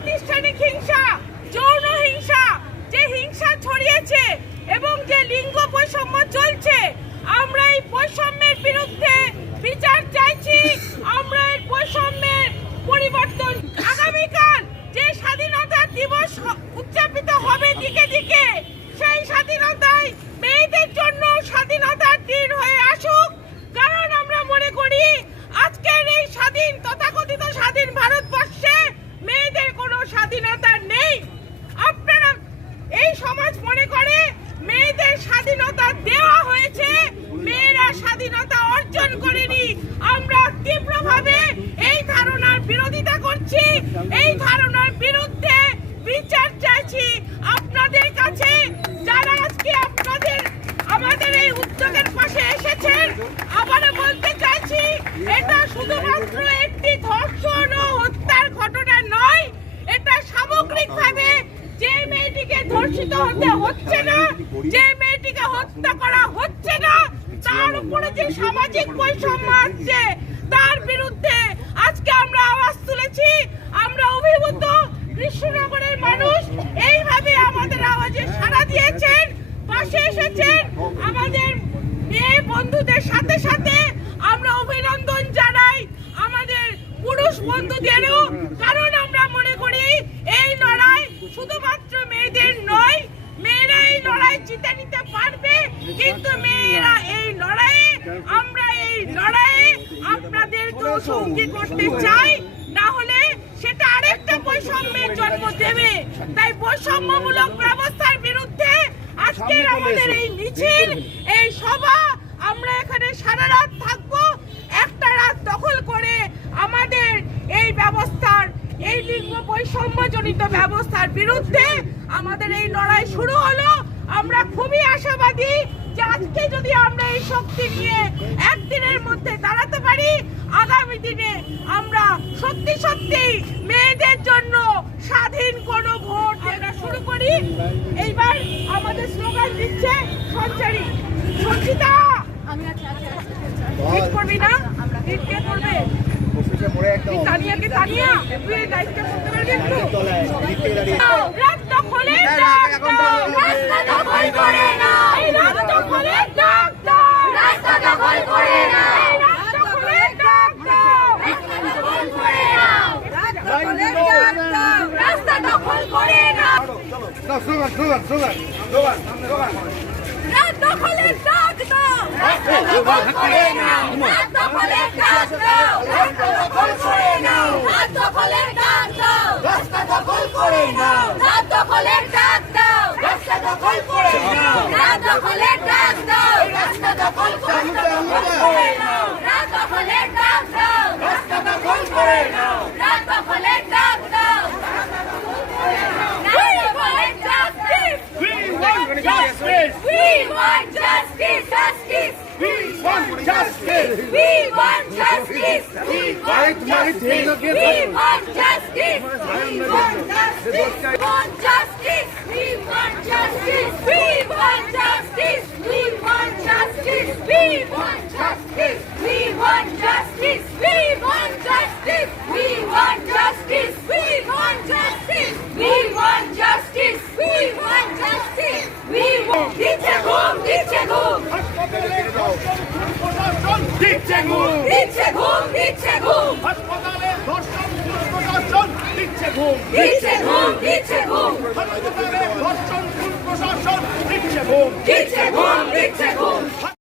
প্রাতিষ্ঠানিক হিংসা যৌন হিংসা যে হিংসা ছড়িয়েছে এবং যে লিঙ্গ বৈষম্য চলছে আমরা এই বৈষম্যের বিরুদ্ধে বিচার চাইছি আমরা এই বৈষম্যের পরিবর্তন আগামীকাল যে স্বাধীনতা দিবস হ- উদযাপিত হবে দিকে দিকে সেই স্বাধীনতায় মেয়েদের জন্য স্বাধীনতার দিন হয়ে আসুক কারণ আমরা মনে করি আজকের এই স্বাধীন তথাকথিত স্বাধীন ভারতবর্ষে মেয়েদের কোনো স্বাধীনতা নেই। আপনারা এই সমাজ মনে করে, মেয়েদের স্বাধীনতা দেওয়া হয়েছে, মেয়েরা স্বাধীনতা অর্জন করেনি। আমরা তীব্রভাবে এই ধারণার বিরোধিতা করছি, এই ধারণার বিরুদ্ধে বিচার চাইছি। আপনাদের কাছে যারা আজকে আপনাদের, আমাদের এই উদ্যোগের পাশে এসেছেন, আবারও বলতে চাইছি, এটা শুধুমাত্র একটি ধর্ষণ ও হত্যার ঘটনা নয় এটা সামগ্রিকভাবে যে মেয়েটিকে ধর্ষিত হতে হচ্ছে না, যে মেয়েটিকে হত্যা করা হচ্ছে না, তার উপরে যে সামাজিক বৈষম্য আছে, তার বিরুদ্ধে আজকে আমরা আওয়াজ তুলেছি। আমরা অভিভূত, কৃষ্ণনগরের মানুষ এইভাবে আমাদের আওয়াজে সাড়া দিয়েছেন, পাশে এসেছেন আমাদের মেয়ে বন্ধুদের সাথে সাথে। আমরা অভিনন্দন জানাই আমাদের পুরুষ বন্ধুদেরও, কারণ আমরা মনে করি এই লড়াই শুধুমাত্র মেয়েদের নয় মেয়েরা এই লড়াই জিতে নিতে পারবে কিন্তু মেয়েরা এই লড়াইয়ে আমরা এই লড়াইয়ে আপনাদেরকেও সঙ্গী করতে চাই। না হলে সেটা আরেকটা বৈষম্যের জন্ম দেবে। তাই বৈষম্যমূলক ব্যবস্থার বিরুদ্ধে আজকের আমাদের এই মিছিল এই সভা আমরা এখানে সারা রাত থাকব। একটা রাত দখল করে আমাদের এই ব্যবস্থার এই লিঙ্গ বৈষম্যজনিত ব্যবস্থার বিরুদ্ধে আমাদের এই লড়াই শুরু হলো। আমরা খুবই আশাবাদী যে আজকে যদি আমরা এই শক্তি নিয়ে একদিনের মধ্যে দাঁড়াতে পারি আগামী দিনে আমরা সত্যি সত্যি মেয়েদের জন্য স্বাধীন কোন ভোট আমরা শুরু করি। এইবার আমাদের স্লোগান দিচ্ছে সঞ্চারী। সঞ্চিতা করবি না? করবে? তানিয়াকে তানিয়া? তুই এই দায়িত্ব করতে পারবি একটু? খোলেন ডাক্তার রাস্তা দখল করে না। রাস্তা খোলেন ডাক্তার রাস্তা দখল করে না। রাস্তা খোলেন ডাক্তার রাস্তা দখল করে না। রাস্তা খোলেন ডাক্তার রাস্তা দখল করে না। চলো সুগান সুগান সুগান সুগান সুগান রাস্তা খোলেন ডাক্তার রাস্তা দখল করে না। রাস্তা খোলেন ডাক্তার রাস্তা দখল করে না। রাস্তা খোলেন ডাক্তার রাস্তা দখল করে না। দখল করে না রাত দখলে ডাক দাও রাস্তা দখল করে না! We want justice! We want justice! We want justice! We want justice! দিচ্ছে ঘুম দিচ্ছে ঘুম দিচ্ছে ঘুম। হাসপাতালে ধর্ষণ প্রশাসন দিচ্ছে ঘুম। দিচ্ছে ঘুম দিচ্ছে ঘুম। হাসপাতালে ধর্ষণ প্রশাসন দিচ্ছে ঘুম। দিচ্ছে ঘুম দিচ্ছে